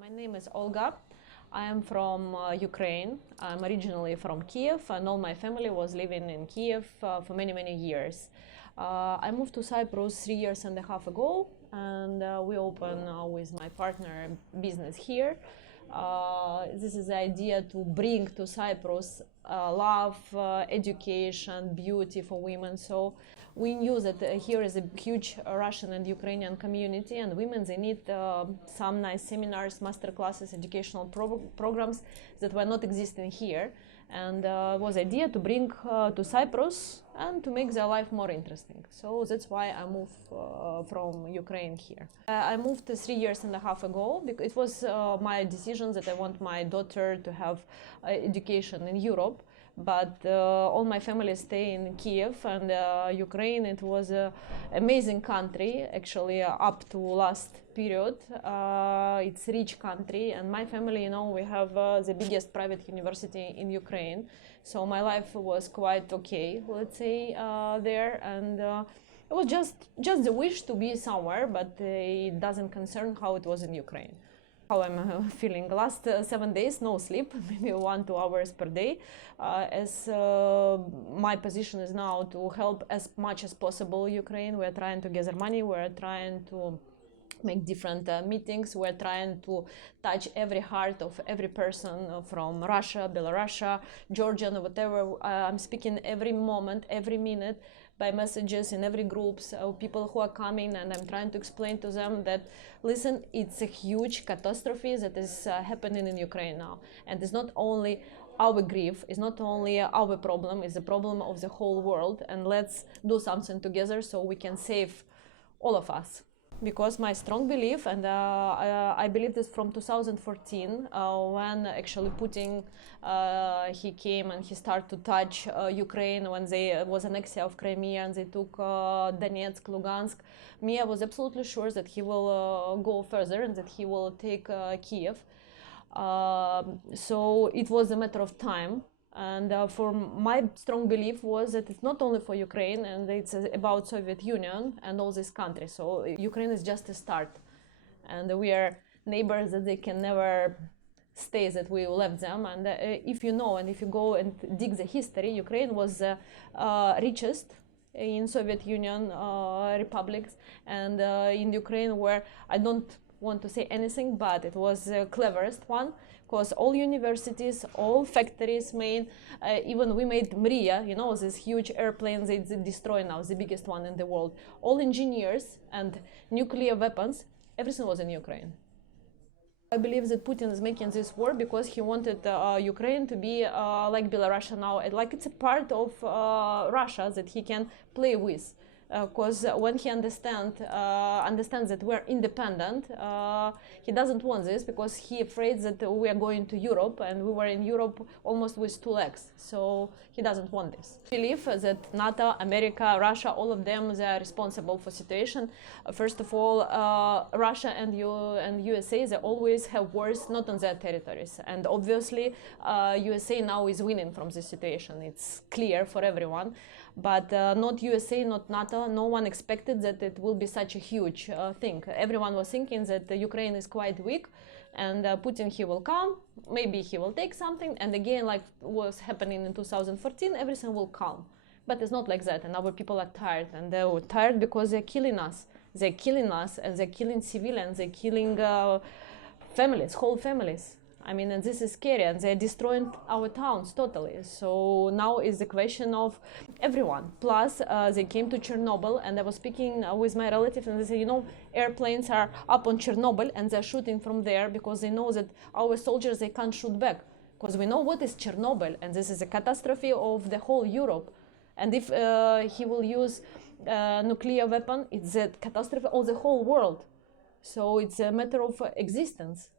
My name is Olga. I am from Ukraine. I'm originally from Kiev, and all my family was living in Kiev for many, many years. I moved to Cyprus 3 years and a half ago, and we opened with my partner business here. This is the idea to bring to Cyprus love, education, beauty for women. So we knew that here is a huge Russian and Ukrainian community, and women, they need some nice seminars, master classes, educational programs that were not existing here. And it was the idea to bring to Cyprus and to make their life more interesting. So that's why I moved from Ukraine here. I moved 3 years and a half ago because it was my decision that I want my daughter to have education in Europe. But all my family stay in Kiev, and Ukraine, it was an amazing country, actually, up to last period. It's a rich country, and my family, you know, we have the biggest private university in Ukraine. So my life was quite okay, let's say, there. And it was just the wish to be somewhere, but it doesn't concern how it was in Ukraine. How I'm feeling. Last 7 days, no sleep, maybe 1-2 hours per day, as my position is now to help as much as possible Ukraine. We're trying to gather money, we're trying to make different meetings, we're trying to touch every heart of every person from Russia, Belarus, Georgian, whatever. I'm speaking every moment, every minute, by messages in every groups of people who are coming, and I'm trying to explain to them that, listen, it's a huge catastrophe that is happening in Ukraine now. And it's not only our grief, it's not only our problem, it's the problem of the whole world. And let's do something together so we can save all of us. Because my strong belief, and I believe this from 2014, when actually Putin, he came and he started to touch Ukraine when there was annexation of Crimea and they took Donetsk, Lugansk. Me, I was absolutely sure that he will go further and that he will take Kiev. So it was a matter of time. And for my strong belief was that it's not only for Ukraine, and it's about Soviet Union and all these countries. So Ukraine is just a start, and we are neighbors that they can never stay, that we left them. And if you know, and if you go and dig the history, Ukraine was the richest in Soviet Union republics, and in Ukraine, where I don't want to say anything, but it was the cleverest one, because all universities, all factories made, even we made Mria, you know, this huge airplanes they destroy now, the biggest one in the world. All engineers and nuclear weapons, everything was in Ukraine. I believe that Putin is making this war because he wanted Ukraine to be like Belarus now, like it's a part of Russia that he can play with. Because when he understands that we're independent, he doesn't want this because he's afraid that we are going to Europe, and we were in Europe almost with 2 legs. So he doesn't want this. I believe that NATO, America, Russia, all of them, they are responsible for situation. First of all, Russia and USA, they always have wars not on their territories. And obviously, USA now is winning from this situation. It's clear for everyone. But not USA, not NATO, no one expected that it will be such a huge thing. Everyone was thinking that Ukraine is quite weak, and Putin, he will come, maybe he will take something, and again, like was happening in 2014, everything will calm. But it's not like that, and our people are tired, and they were tired because they're killing us. They're killing us, and they're killing civilians, they're killing families, whole families. I mean, and this is scary, and they're destroying our towns totally. So now is the question of everyone. Plus, they came to Chernobyl, and I was speaking with my relative, and they say, you know, airplanes are up on Chernobyl, and they're shooting from there because they know that our soldiers, they can't shoot back. Because we know what is Chernobyl, and this is a catastrophe of the whole Europe. And if he will use nuclear weapon, it's a catastrophe of the whole world. So it's a matter of existence.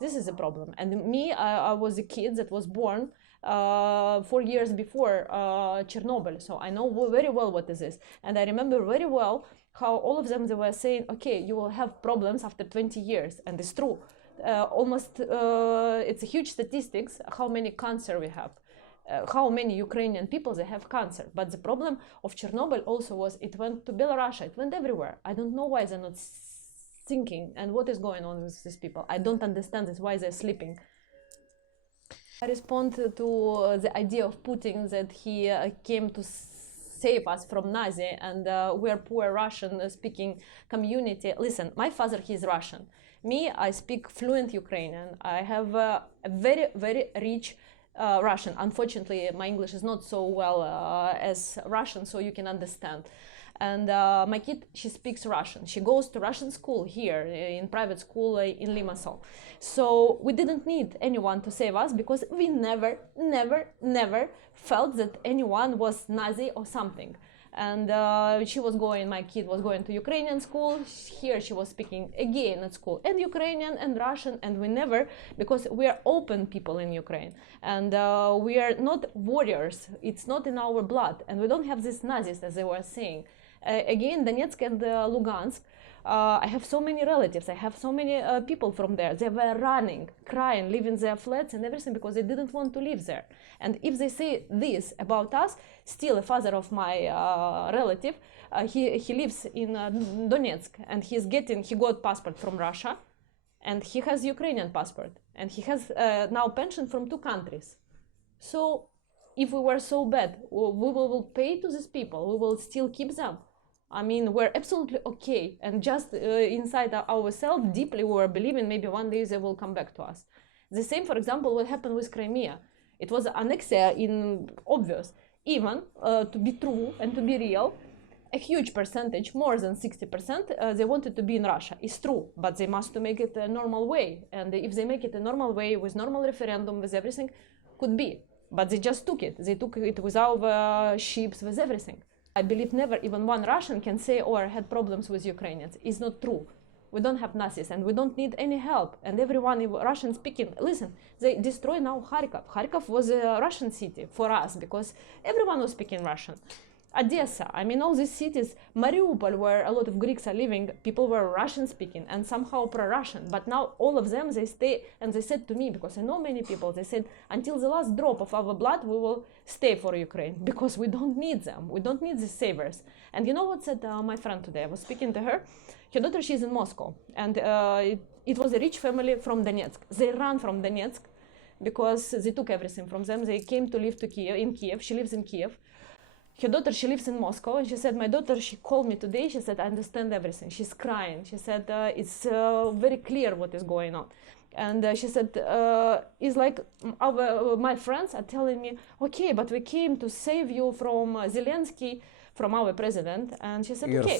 This is a problem. And me, I was a kid that was born 4 years before Chernobyl. So I know very well what this is. And I remember very well how all of them, they were saying, okay, you will have problems after 20 years. And it's true. It's a huge statistics, how many cancer we have. How many Ukrainian people, they have cancer. But the problem of Chernobyl also was, it went to Belarus, it went everywhere. I don't know why they're not thinking and what is going on with these people. I don't understand this, why they're sleeping. I respond to the idea of Putin that he came to save us from Nazi, and we're poor Russian-speaking community. Listen, my father, he's Russian. Me, I speak fluent Ukrainian. I have a very, very rich Russian. Unfortunately, my English is not so well as Russian, so you can understand. And my kid, she speaks Russian. She goes to Russian school here, in private school in Limassol. So we didn't need anyone to save us because we never felt that anyone was Nazi or something. And my kid was going to Ukrainian school. Here she was speaking again at school, and Ukrainian and Russian, and we never, because we are open people in Ukraine, and we are not warriors. It's not in our blood, and we don't have these Nazis, as they were saying. Again, Donetsk and Lugansk, I have so many relatives, I have so many people from there. They were running, crying, leaving their flats and everything because they didn't want to live there. And if they say this about us, still a father of my relative, he lives in Donetsk, and he got passport from Russia, and he has Ukrainian passport, and he has now pension from 2 countries. So if we were so bad, we will pay to these people, we will still keep them. I mean, we're absolutely okay, and just inside ourselves, deeply, we were believing maybe one day they will come back to us. The same, for example, what happened with Crimea. It was annexia in obvious. Even to be true and to be real, a huge percentage, more than 60%, they wanted to be in Russia. It's true, but they must make it a normal way. And if they make it a normal way, with normal referendum, with everything, could be. But they just took it. They took it without ships, with everything. I believe never even one Russian can say, oh, I had problems with Ukrainians. It's not true. We don't have Nazis, and we don't need any help. And everyone Russian speaking, listen, they destroy now Kharkov. Kharkov was a Russian city for us because everyone was speaking Russian. Odessa, I mean, all these cities, Mariupol, where a lot of Greeks are living, people were Russian speaking and somehow pro-Russian. But now all of them, they stay, and they said to me, because I know many people, they said, until the last drop of our blood, we will stay for Ukraine, because we don't need them. We don't need these savers. And you know what said my friend today? I was speaking to her. Her daughter, she's in Moscow. And it was a rich family from Donetsk. They ran from Donetsk because they took everything from them. They came to live in Kiev. She lives in Kiev. Her daughter, she lives in Moscow, and she said, my daughter, she called me today, she said, I understand everything. She's crying. She said, it's very clear what is going on. And she said, it's like my friends are telling me, okay, but we came to save you from Zelensky, from our president. And she said, okay.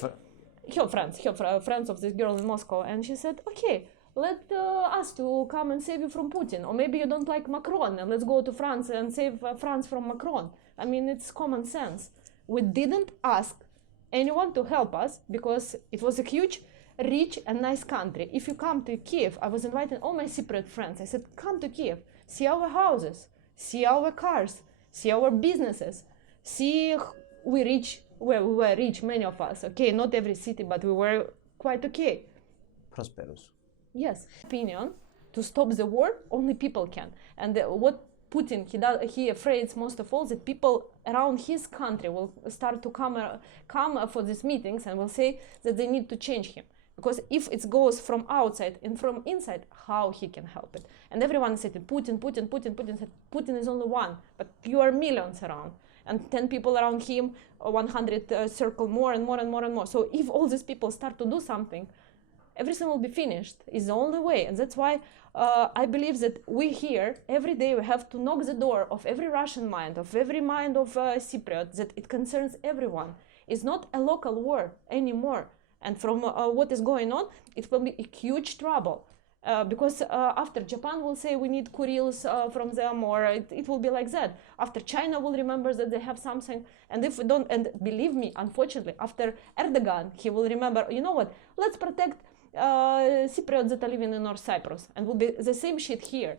Her friends of this girl in Moscow. And she said, okay, let us to come and save you from Putin. Or maybe you don't like Macron, and let's go to France and save France from Macron. I mean, it's common sense. We didn't ask anyone to help us because it was a huge, rich and nice country. If you come to Kiev, I was inviting all my Cypriot friends. I said, come to Kiev, see our houses, see our cars, see our businesses, see we were rich, many of us. Okay, not every city, but we were quite okay. Prosperous. Yes. Opinion, to stop the war, only people can. And what Putin, he afraid most of all that people around his country will start to come for these meetings and will say that they need to change him. Because if it goes from outside and from inside, how he can help it? And everyone said, Putin said, Putin is only one, but you are millions around. And 10 people around him, 100 circle more and more and more and more. So if all these people start to do something, everything will be finished. It's the only way. And that's why I believe that we here, every day, we have to knock the door of every Russian mind, of every mind of Cypriot, that it concerns everyone. It's not a local war anymore. And from what is going on, it will be a huge trouble. Because after Japan will say we need Kurils from them, or it will be like that. After China will remember that they have something. And if we don't, and believe me, unfortunately, after Erdogan, he will remember, you know what, let's protect Cypriots that are living in North Cyprus, and will be the same shit here.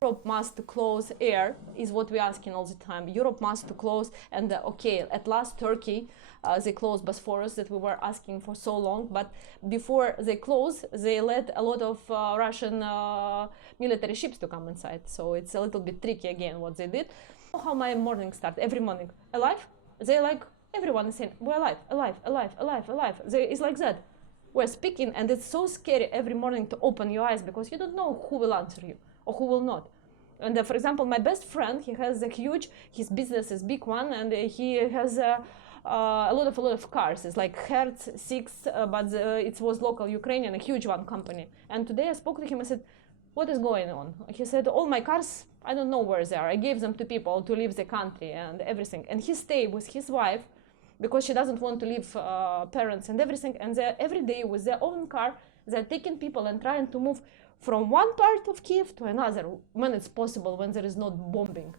Europe must close air, is what we're asking all the time. Europe must close, and okay, at last Turkey, they closed Bosphorus that we were asking for so long, but before they close, they let a lot of Russian military ships to come inside, so it's a little bit tricky again what they did. How my morning starts, every morning, alive? They like, everyone is saying, we're alive, alive, alive, alive, alive. It's like that. We're speaking, and it's so scary every morning to open your eyes because you don't know who will answer you or who will not. And for example, my best friend, he has a huge, his business is big one, and he has a lot of cars. It's like Hertz 6, but it was local Ukrainian, a huge one company. And today I spoke to him. I said, "What is going on?" He said, "All my cars, I don't know where they are. I gave them to people to leave the country and everything." And he stayed with his wife because she doesn't want to leave parents and everything. And they're every day with their own car, they're taking people and trying to move from one part of Kiev to another when it's possible, when there is not bombing.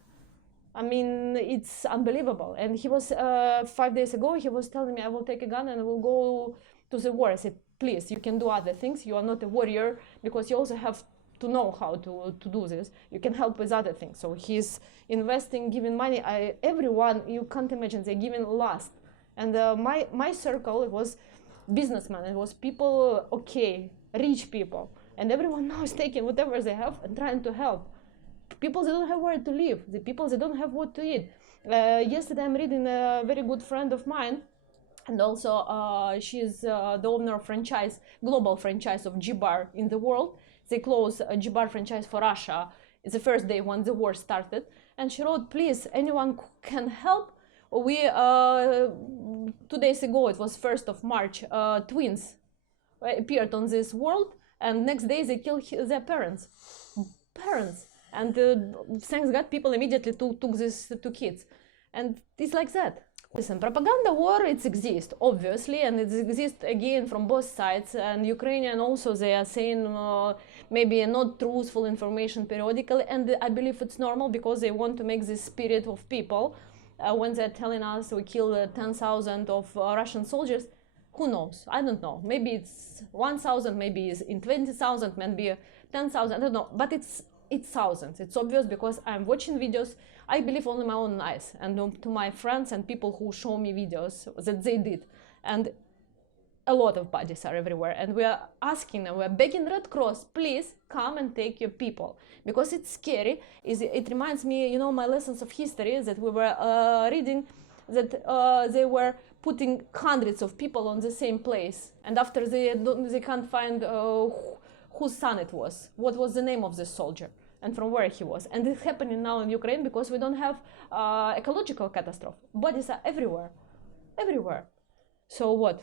I mean, it's unbelievable. And he was 5 days ago, he was telling me, "I will take a gun and I will go to the war." I said, "Please, you can do other things. You are not a warrior, because you also have to know how to do this. You can help with other things." So he's investing, giving money. Everyone, you can't imagine, they're giving last. And my circle, it was businessmen, it was people, okay, rich people. And everyone now is taking whatever they have and trying to help. People, they don't have where to live. The people, they don't have what to eat. Yesterday, I'm reading a very good friend of mine, and also she's the owner of franchise, global franchise of Gbar in the world. They closed a Gbar franchise for Russia. It's the first day when the war started. And she wrote, "Please, anyone can help." We, 2 days ago, it was 1st of March, twins appeared on this world, and next day they killed their parents. And thanks God, people immediately took these two kids. And it's like that. Listen, propaganda war, it exists, obviously, and it exists again from both sides. And Ukrainian also, they are saying maybe not truthful information periodically, and I believe it's normal because they want to make this spirit of people. When they're telling us we killed 10,000 of Russian soldiers, who knows? I don't know. Maybe it's 1,000, maybe it's in 20,000, maybe 10,000, I don't know. But it's thousands. It's obvious because I'm watching videos. I believe only my own eyes, and to my friends and people who show me videos that they did. And a lot of bodies are everywhere, and we are asking and we're begging Red Cross, please come and take your people, because it's scary. It reminds me, you know, my lessons of history that we were reading, that they were putting hundreds of people on the same place, and after they can't find whose son it was, what was the name of the soldier, and from where he was. And it's happening now in Ukraine because we don't have ecological catastrophe. Bodies are everywhere. So what?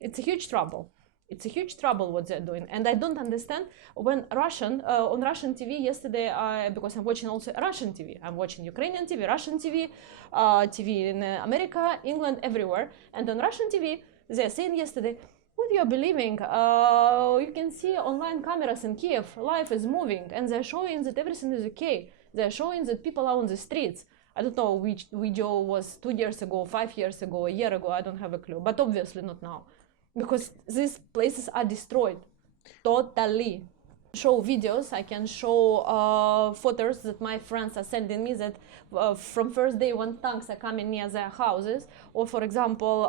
It's a huge trouble. It's a huge trouble what they're doing. And I don't understand when on Russian TV yesterday, because I'm watching also Russian TV. I'm watching Ukrainian TV, Russian TV, TV in America, England, everywhere. And on Russian TV, they're saying yesterday, what you're believing, you can see online cameras in Kiev, life is moving, and they're showing that everything is okay. They're showing that people are on the streets. I don't know which video was 2 years ago, 5 years ago, a year ago, I don't have a clue, but obviously not now. Because these places are destroyed, totally. Show videos, I can show photos that my friends are sending me that from first day when tanks are coming near their houses, or for example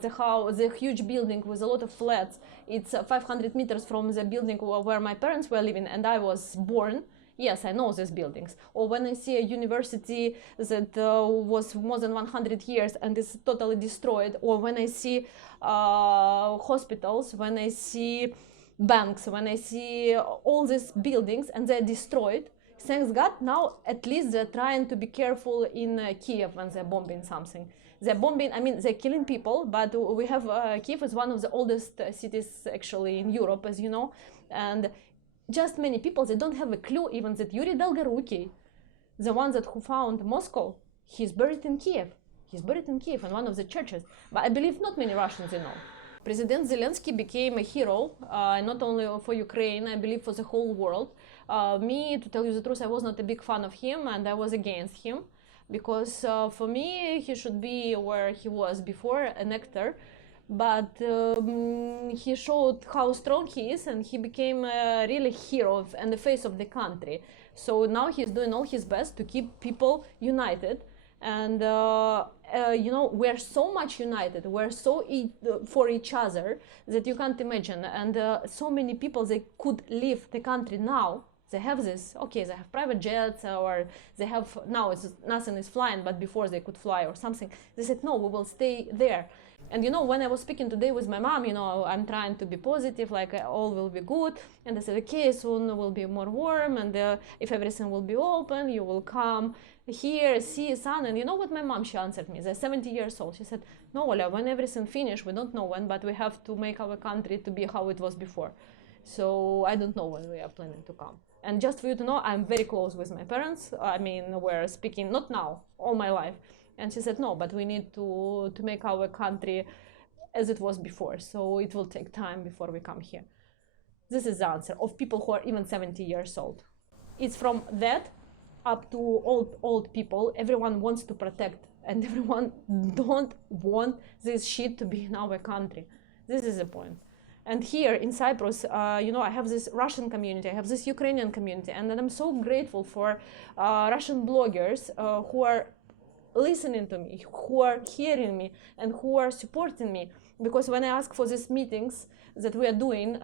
the huge building with a lot of flats, it's 500 meters from the building where my parents were living and I was born. Yes, I know these buildings. Or when I see a university that was more than 100 years and is totally destroyed, or when I see hospitals, when I see banks, when I see all these buildings and they're destroyed, thanks God, now at least they're trying to be careful in Kiev when they're bombing something. They're bombing, I mean, they're killing people, but we have, Kiev is one of the oldest cities actually in Europe, as you know, and just many people, they don't have a clue even that Yuri Dolgorukiy, the one who found Moscow, he's buried in Kiev. He's buried in Kiev in one of the churches. But I believe not many Russians know. President Zelensky became a hero, not only for Ukraine, I believe for the whole world. Me, to tell you the truth, I was not a big fan of him and I was against him. Because for me, he should be where he was before, an actor. But he showed how strong he is and he became a really hero and the face of the country. So now he's doing all his best to keep people united. And you know, we're so much united, we're so for each other that you can't imagine. And so many people, they could leave the country now. They have this, okay, they have private jets, or they have, now it's, nothing is flying, but before they could fly or something. They said, no, we will stay there. And you know, when I was speaking today with my mom, you know, I'm trying to be positive, like all will be good. And I said, okay, soon will be more warm, and if everything will be open, you will come here, see sun. And you know what my mom, she answered me, they're 70 years old. She said, no, Ola, when everything finished, we don't know when, but we have to make our country to be how it was before. So I don't know when we are planning to come. And just for you to know, I'm very close with my parents. I mean, we're speaking, not now, all my life. And she said, no, but we need to make our country as it was before. So it will take time before we come here. This is the answer of people who are even 70 years old. It's from that up to old people. Everyone wants to protect, and everyone don't want this shit to be in our country. This is the point. And here in Cyprus, you know, I have this Russian community, I have this Ukrainian community, and I'm so grateful for Russian bloggers who are listening to me, who are hearing me, and who are supporting me. Because when I ask for these meetings that we are doing,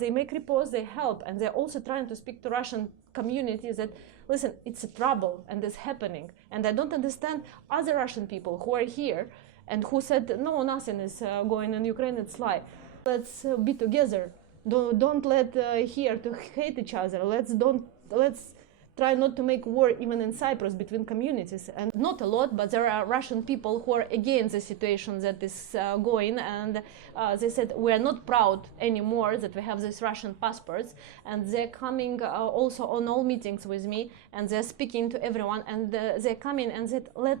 they make reports, they help, and they're also trying to speak to Russian communities that, listen, it's a trouble and it's happening. And I don't understand other Russian people who are here and who said, no, nothing is going on in Ukraine, it's lie. Let's be together. Don't let here to hate each other. Let's try not to make war even in Cyprus between communities. And not a lot, but there are Russian people who are against the situation that is going, and they said we are not proud anymore that we have these Russian passports, and they're coming also on all meetings with me, and they're speaking to everyone, and they're coming and said, let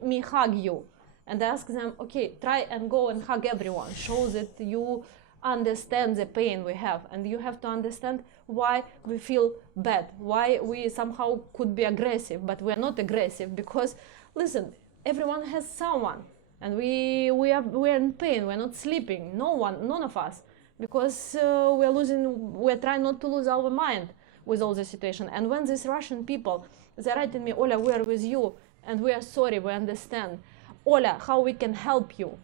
me hug you. And I ask them, okay, try and go and hug everyone, show that you understand the pain we have, and you have to understand why we feel bad, why we somehow could be aggressive, but we are not aggressive, because listen, everyone has someone, and we are in pain, we're not sleeping, none of us, because we're trying not to lose our mind with all the situation. And when these Russian people, they're writing me, Ola, we are with you, and we are sorry, we understand. Ola, how we can help you?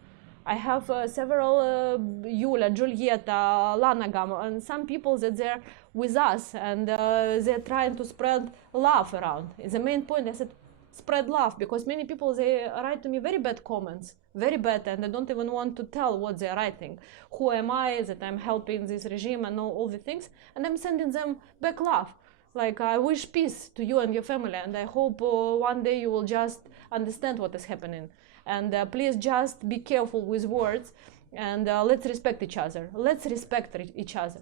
I have several Yulia, Julieta, Lanagam, and some people that they're with us, and they're trying to spread love around. It's the main point. I said, spread love, because many people, they write to me very bad comments, very bad, and they don't even want to tell what they're writing. Who am I that I'm helping this regime and all the things, and I'm sending them back love. Like, I wish peace to you and your family, and I hope one day you will just understand what is happening. And please just be careful with words, and let's respect each other. Let's respect each other.